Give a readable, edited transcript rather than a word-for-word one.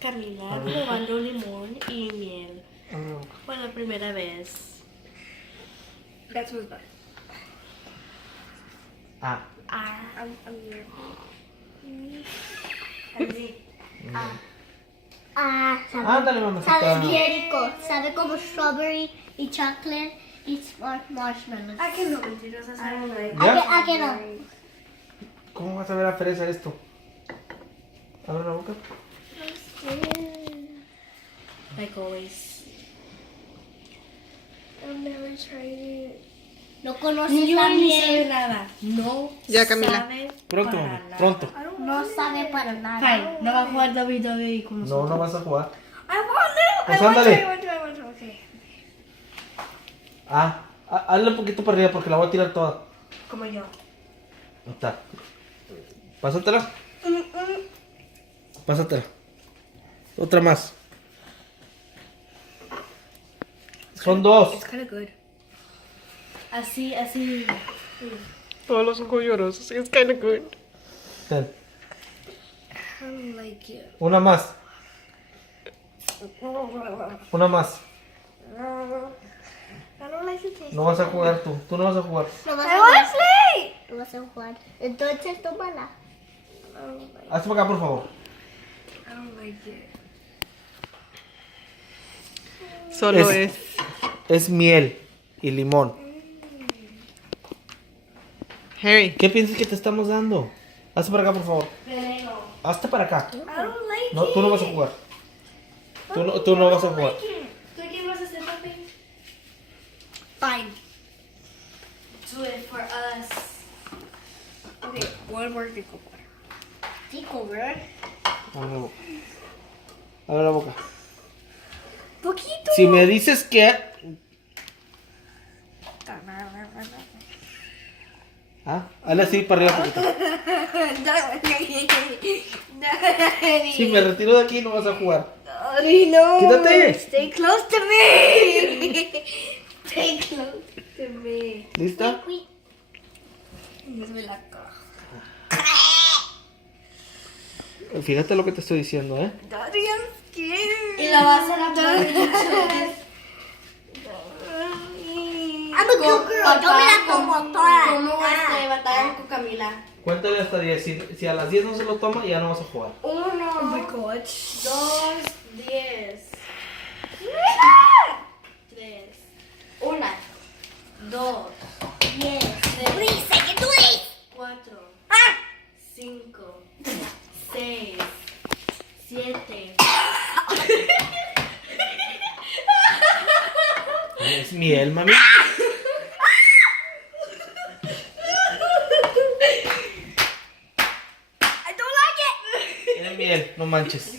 Camila A ver. probando limón y miel Abre la boca. por la primera vez. That smells bad. Ah. I'm weird. Sabe, Ándale, mamacita. sabe bien rico. Sabe como strawberry y chocolate y marshmallows. I can no mentirosa. I don't like. ¿Ya? ¿A qué no? ¿Cómo vas a ver a fresa esto? Abre la boca. Like always. I've never tried it. No conoces Ni la yo ni sabe miel. nada. No Ya, Camila. sabe Pronto, para mami. nada. Pronto. I don't No want it. sabe para nada. Fine, no va a jugar WWE con No, nosotros. no vas a jugar. I want it. Pues I want to. ándale. I want to. I want to. Okay. Hazle un poquito para arriba porque la voy a tirar toda. Como yo. Ahí está. Pásatela. Pásatela. Otra más. Son dos. It's kind of good. Así, así. Todos los ojos llorosos. It's kind of good. Ten. I don't like it. Una más. Una más. I don't like the taste. No vas a jugar tú. Tú no vas a jugar. No vas I a want jugar. to play. No vas a jugar. Entonces tómala. I don't like. Hazte para acá, por favor. I don't like it. Solo Es- es. Es miel y limón. Harry. ¿Qué piensas que te estamos dando? Hazte para acá, por favor. Hazte para acá. I don't like No, tú no vas a jugar. Tú no vas a jugar. ¿Tú qué vas a hacer, papi? Fine. Do it for us. Okay. One more pickle. Chico, ¿verdad? Abre la boca. Abre la boca. Poquito. Si me dices que... Hazle así para arriba poquito. Si me retiro de aquí no vas a jugar. Daddy, no. Quítate. Stay close to me. Stay close to me. ¿Lista? Me la caja. Fíjate lo que te estoy diciendo, ¿eh? Daddy, I'm scared. Y la vas a la I'm a good girl. Yo me la como toda. ¿Cómo batallar con Camila? Cuéntale hasta 10. Si a las 10 no se lo toma, ya no vas a jugar. Oh my god. 2, 10. 3. 1, 2, Yes. 3, Dice que tú dices. 4, 5, 6, 7. Es miel, mami. I don't like it. Es miel, no manches.